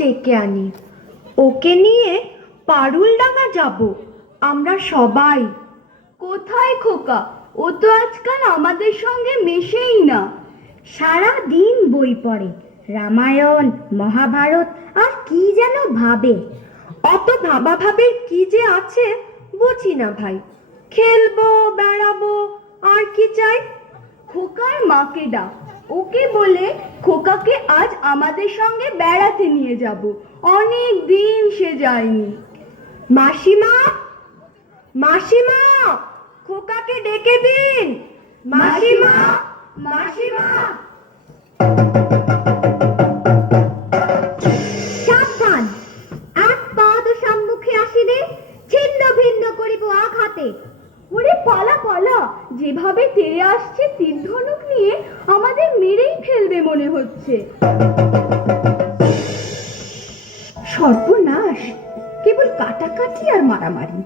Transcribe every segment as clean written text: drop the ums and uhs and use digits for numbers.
ডেকে আনি। ওকে নিয়ে পারুলডাঙ্গা যাব আমরা সবাই। কোথায় খোকা? ও তো আজকাল আমাদের সঙ্গে মেশেই না। সারা দিন বই পড়ে, রামায়ণ মহাভারত আর কি যেন ভাবে। অত ভাবা ভাবের কি যে আছে বুঝি না ভাই। খেলবো, বেড়াবো, আর কি চাই? খোকার মাকে ডাক, ওকে বলে খোকাকে আজ আমাদের সঙ্গে বেড়াতে নিয়ে যাব। অনেক দিন সে যায়নি। মাসিমা, মাসিমা, খোকাকে ডেকে দিন। মাসিমা, মাসিমা। সাবধান, এক পাদ সম্মুখে আসিলে ছিন্ন ভিন্ন করিব আঘাতে। ওরে পালা পালা, যেভাবে তেড়ে আসছে তীর ধনুক নিয়ে আমাদের মেরেই ফেলবে মনে হচ্ছে। সর্বনাশ, কেবল কাটাকাটি আর মারামারি।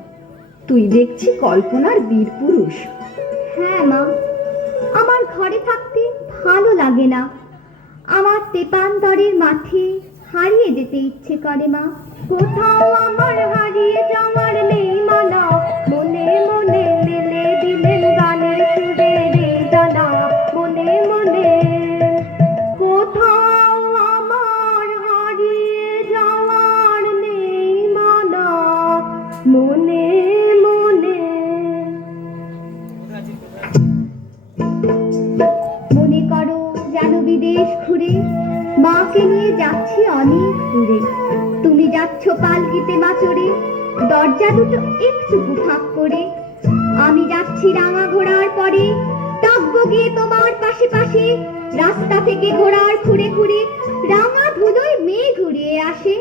তুই দেখছি কল্পনার বীর পুরুষ। হ্যাঁ মা, আমার ঘরে থাকতে ভালো লাগে না। আমার তেপান্তরের মাঠে হারিয়ে যেতে ইচ্ছে করে মা। কোথাও আমার হারিয়ে যাওয়ার নেই মানা, মনে মনে মেলে দিলেন গানের সুরে রে জানা, মনে মনে। কোথাও আমার হারিয়ে যাওয়ার নেই মানা, মনে মনে। মনে করো যেন বিদেশ ঘুরে মাকে নিয়ে যাচ্ছি অনেক দূরে। তুমি যাচ্ছ পালকিতে মা চড়ে, দরজা দুটো একটুকু ফাঁক করে। আমি যাচ্ছি রাঙা ঘোড়ার পরে, ডাকবো গিয়ে তোমার পাশে পাশে। রাস্তা থেকে ঘোড়ার খুঁড়ে খুঁড়ে রাঙা ধুলোয় মেয়ে ঘুরিয়ে আসে।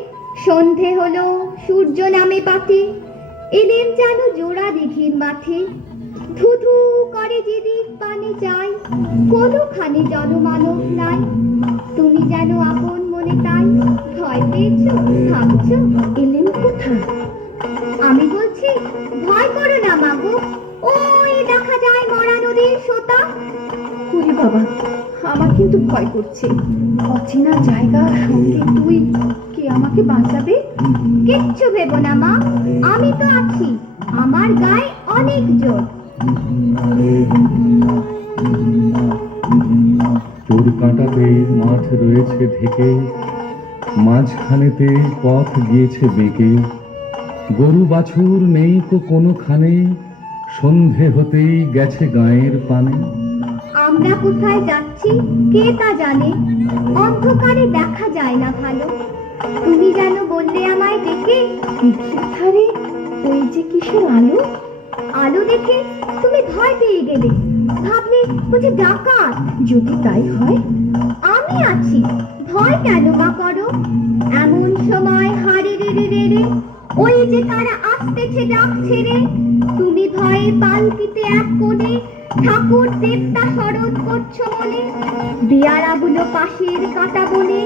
সন্ধে হলো, সূর্য নামে পাতে, এলেম যেন জোড়া দিঘির মাঠে। ধুধু করে যেদিক পানে যাই, কোনোখানে জনমানব নাই। তুমি যেন আপন মনে তাই, ভয় পেয়েছ ভাবছ এলেম কোথায়। আমি বলছি ভয় করো না মাগো, ওই দেখা যায় মরা নদীর সোতা। ওরে বাবা, আমার কিন্তু ভয় করছে। অচেনা জায়গা, সঙ্গে তুই, কে আমাকে বাঁচাবে? কিচ্ছু ভেবো না মা, আমি তো আছি, আমার গায়ে অনেক জোর। চোর কাঁটাতে মাঠ রয়েছে ঢেকে, মাঝখানেতে পথ গিয়েছে বেঁকে। গরু বাছুর নেই কো কোনোখানে, সন্ধে হতেই গেছে গায়ের পানে। আমরা কোথায় যাচ্ছি কে তা জানে, অন্ধকারে দেখা যায় না ভালো। তুমি যেন বললে আমায় ডেকে, দিঘির ধারে ওই যে কিসের আলো। আলো দেখে তুমি ভয় পেয়ে গেলে, ভাবলে বুঝি ডাকাত। যদি তাই হয়, আমি আছি, ভয় কেন বা করো। এমন সময় হারে রে রে রে রে, ওই যে তারা আসতেছে ডাক ছেড়ে। তুমি ভয়ে পালকিতে এক কোণে, ঠাকুর দেবতা শরৎ করছো মনে। দেয়ারাগুলো পাশের কাটা বনে,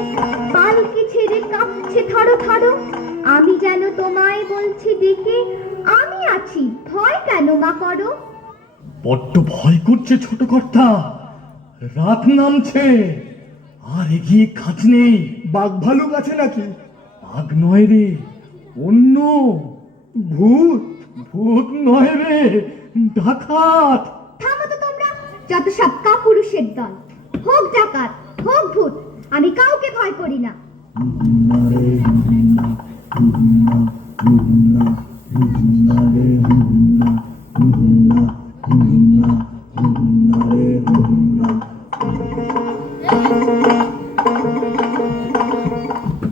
পালকি ছেড়ে কাঁপছে থরো থরো। আমি যেন তোমায় বলছি ডেকে, আমি আছি, ভয় কেন মা করো। বড্ড ভয় করছে ছোট কর্তা, রাত নামছে, আর এগিয়ে কাজ নেই। বাঘ ভালুক আছে নাকি? বাঘ নয় রে, অন্য ভূত? ভূত নয় রে, ডাকাত। থামো তো তোমরা, যত সব কাপুরুষের দল। হোক ডাকাত, হোক ভূত, আমি কাউকে ভয় করি না।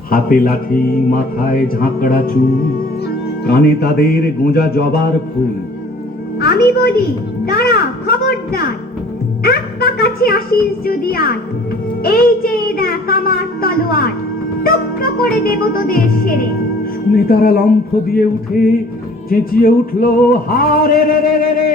হাতে লাঠি, মাথায় ঝাঁকড়া চুল, কানে তাদের গোঁজা জবার ফুল। আমি বলি দাঁড়া, খবরদার, এক পা কাছে আসিস যদি আর। এই যে দেখ আমার তলোয়ার, টুকরো করে দেব তোদের সেরে। শুনে তারা লম্ফ দিয়ে উঠে চেঁচিয়ে উঠলো, হারে রে রে রে রে।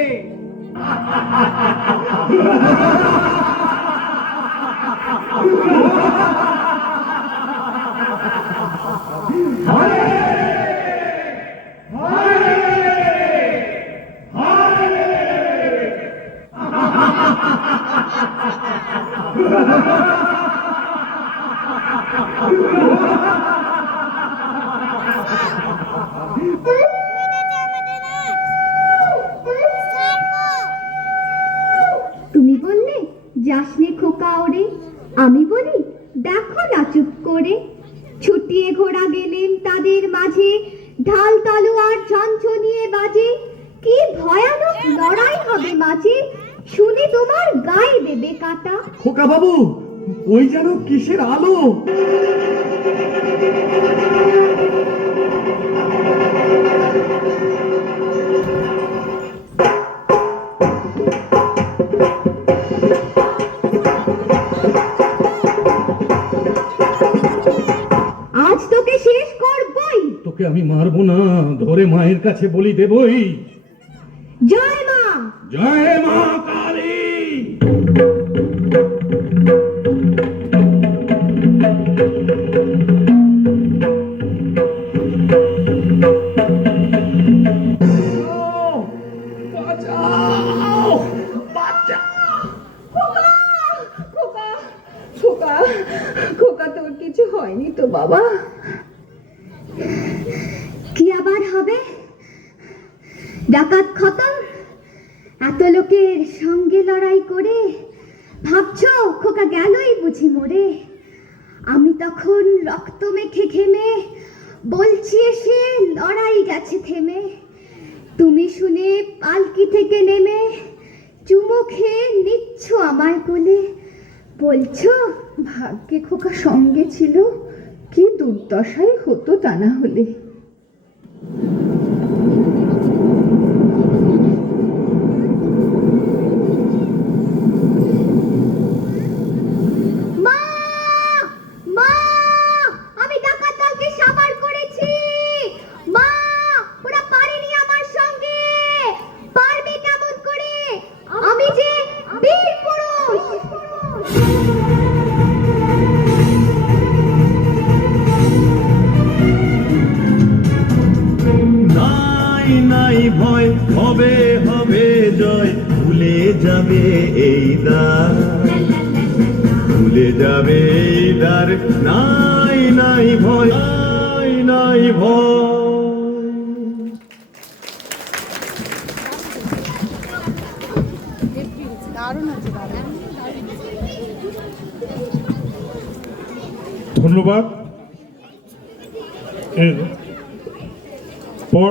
তুমি বললে যাসনে খোকা ওরে, আমি বলি দেখো না চুপ করে। ছুটিয়ে ঘোড়া গেলেন তাদের মাঝে, ঢাল তলোয়ার ঝনঝনিয়ে বাজে। কি ভয়ানক লড়াই হবে মাঝে, শুনে তোমার গায়ে দেবে কাটা। খোকা বাবু, ওই যেন কিসের আলো। আজ তোকে শেষ করবই। তোকে আমি মারবো না, ধরে মায়ের কাছে বলি দেবই। জয় মা। জয় মা কালী। খোকা খোকা তোর কিছু হয়নি তো বাবা? কি আবার হবে? ডাকাত খতম, এত লোকের সঙ্গে লড়াই করে ভাবছো খোকা গেলই বুঝি মরে। আমি তখন রক্ত মেখে ঘেমে বলছি এসে লড়াই গেছে থেমে। তুমি শুনে পালকি থেকে নেমে চুমো খেয়ে নিচ্ছ আমার কোলে, বলছো ভাগ্যে খোকা সঙ্গে ছিল, কি দুর্দশাই হতো তা না হলে। মা, মা, আমি ডাকাত দলকে সাবার করেছি। মা, ওরা পারেনি আমার সঙ্গে, পারবে কেমন করে? আমি যে বীর পুরুষ। নাই নাই ভয়, হবে হবে জয়। ভুলে যাবে এই দ্বার, ভুলে যাবে এই দ্বার। নাই নাই ভয়, নাই নাই ভয়। ধন্যবাদ। পড়া